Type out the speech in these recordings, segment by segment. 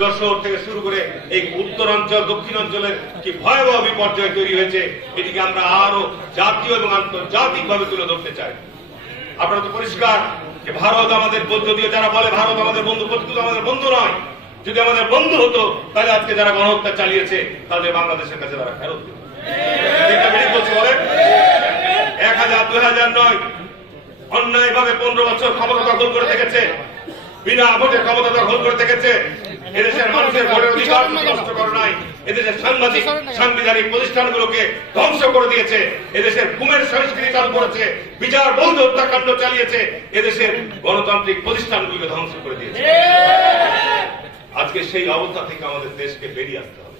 যশোর থেকে শুরু করে এই উত্তরাঞ্চল দক্ষিণাঞ্চলে কি ভয়াবহ বিপর্যয় তৈরি হয়েছে, এটিকে আমরা আরো জাতীয় এবং আন্তর্জাতিক ভাবে তুলে ধরতে চাই। আপনারা তো পরিষ্কার যে ভারত আমাদের, যদিও যারা বলে ভারত আমাদের বন্ধু, প্রকৃত আমাদের বন্ধু নয়। যদি আমাদের বন্ধু হতো তাহলে আজকে যারা গণহত্যা চালিয়েছে তাহলে বাংলাদেশের কাছে তারা ফেরত দিত। বলেন 1000 2000 নয়, অন্যায় ভাবে 15 বছর ক্ষমতা দখল করে থেকেছে, বিনা ভোটে ক্ষমতা দখল করে থেকেছে। এদেশের মানুষের ভোটের অধিকার নষ্ট করে নাই, এদেশের সাংবিধানিক প্রতিষ্ঠানগুলোকে ধ্বংস করে দিয়েছে, এদেশের গুমের সংস্কৃতি চালু করেছে, বিচার বৌদ্ধ হত্যাকাণ্ড চালিয়েছে, এদেশের গণতান্ত্রিক প্রতিষ্ঠানগুলোকে ধ্বংস করে দিয়েছে। আজকে সেই অবস্থা থেকে আমাদের দেশকে বেরিয়ে আসতে হবে।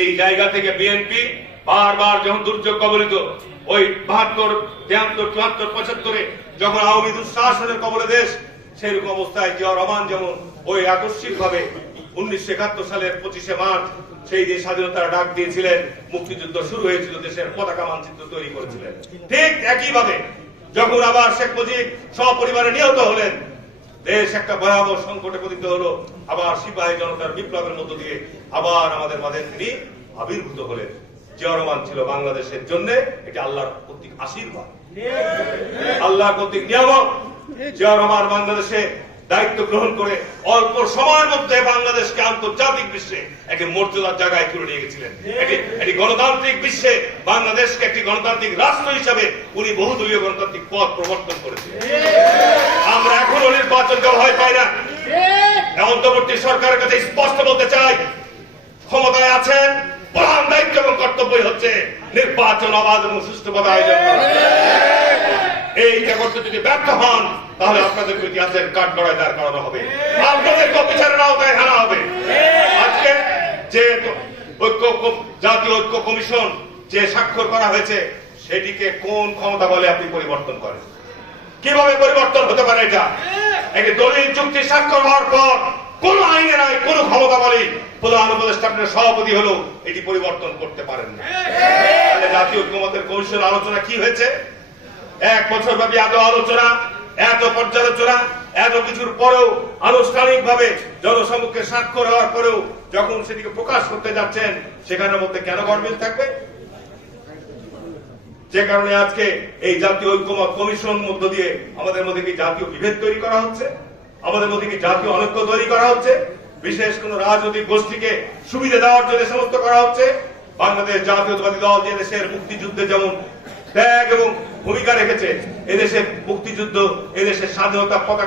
এই জায়গা থেকে বিএনপি বারবার যখন দুর্যোগ কবলিত, ওই 72, 73, 74, 75 যখন আওয়ামী দুঃশাসনের কবলে দেশ, সেরকম অবস্থায় জিয়াউর রহমান যেমন ওই আকস্মিক ভাবে 1971 সালের 25শে মার্চ সেই যে স্বাধীনতার ডাক দিয়েছিলেন, মুক্তিযুদ্ধ শুরু হয়েছিল, দেশের পতাকা মানচিত্র তৈরি করেছিলেন, ঠিক একইভাবে যখন আবার শেখ মুজিব সপরিবারে নিহত হলেন, দেশ একটা ভয়াবহ সংকটে পতিত হলো। আবার সিপাহী জনতার বিপ্লবের মধ্য দিয়ে আবার আমাদের মাঝে তিনি আবির্ভূত হলেন। জিয়াউর রহমান ছিল বাংলাদেশের জন্য এটি আল্লাহর কর্তৃক আশীর্বাদ, আল্লাহর কর্তৃক নিয়ামত। জিয়াউর রহমান বাংলাদেশে দায়িত্ব গ্রহণ করে অল্প সময়ের মধ্যে বাংলাদেশকে আন্তর্জাতিক বিশ্বে একটি মর্যাদার জায়গায় তুলে নিয়ে গেছিলেন। একটি গণতান্ত্রিক বিশ্বে বাংলাদেশকে একটি গণতান্ত্রিক রাষ্ট্র হিসাবে উনি বহুদলীয় গণতান্ত্রিক পথ প্রবর্তন করেছেন। আমরা এখনো নির্বাচনকে ভয় পাই না। অন্তর্বর্তী সরকারের কাছে স্পষ্ট বলতে চাই, ক্ষমতায় আছেন, প্রধান দায়িত্ব এবং কর্তব্যই হচ্ছে নির্বাচন অবাধ এবং সুষ্ঠুভাবে আয়োজন করা। এইটা করতে যদি ব্যর্থ হন তাহলে আপনাদেরকে ইতিহাসের কাঠগড়ায় দাঁড় করানো হবে, আপনাদেরকে বিচারের আওতায় আনা হবে। আজকে যে জাতীয় ঐক্য কমিশন যে স্বাক্ষর করা হয়েছে, সেটিকে কোন ক্ষমতা বলে আপনি পরিবর্তন করেন? কিভাবে পরিবর্তন হতে পারে? এটা একটি দলিল চুক্তি স্বাক্ষর হওয়ার পর কোন আইনে নাই, কোন ক্ষমতা বলে প্রধান উপদেষ্টা আপনার সভাপতি হলো এটি পরিবর্তন করতে পারেন না। তাহলে জাতীয় ঐক্যমত্যের কমিশনের আলোচনা কি হয়েছে? 1 বছর ব্যাপী এত আলোচনা, এত পর্যালোচনা, এত কিছুর পরেও আনুষ্ঠানিক ভাবে জনসম্মুখে স্বাক্ষর হওয়ার পরেও যখন সেটিকে প্রকাশ করতে যাচ্ছেন, সেখানের মধ্যে কেন গরমিল থাকবে? যে কারণে আজকে এই জাতীয় ঐক্যমত কমিশন মধ্য দিয়ে আমাদের মধ্যে কি জাতীয় বিভেদ তৈরি করা হচ্ছে, আমাদের মধ্যে কি জাতীয় অনৈক্য তৈরি করা হচ্ছে, বিশেষ কোন রাজনৈতিক গোষ্ঠীকে সুবিধা দেওয়ার জন্য সমস্ত করা হচ্ছে। বাংলাদেশ জাতীয়তাবাদী দল যে দেশের মুক্তিযুদ্ধে যেমন ত্যাগ এবং ভূমিকা রেখেছে, এদেশের মুক্তিযুদ্ধ, এদেশের স্বাধীনতা পতাকা